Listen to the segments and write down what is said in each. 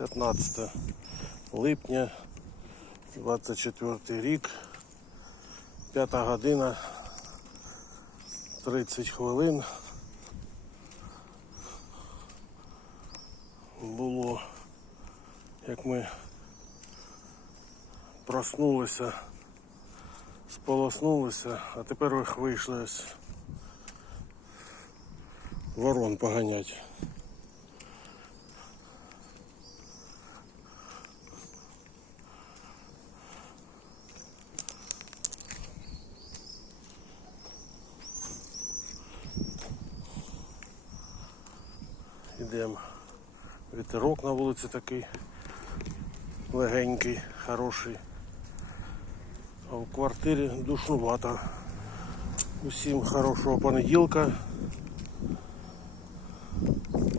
15 липня 24 рік, 5 година 30 хвилин. Було, як ми проснулися, сполоснулися, а тепер вийшли ворон поганять. Ідемо. Вітерок на вулиці такий легенький, хороший. А в квартирі душнувато. Усім хорошого понеділка.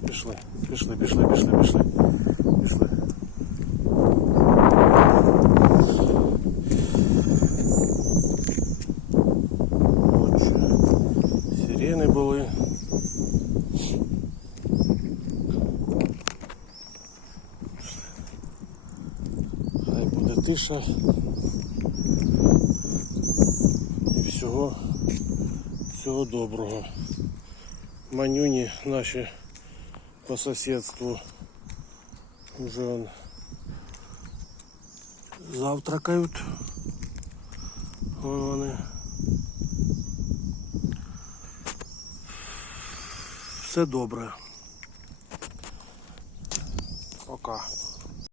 Пішли, пішли, пішли, пішли, пішли. Пішли. Ночі сирени були. Тиша. І всього, всього доброго. Манюні наші по сусідству вже он завтракають. Вон вони. Все добре. Пока.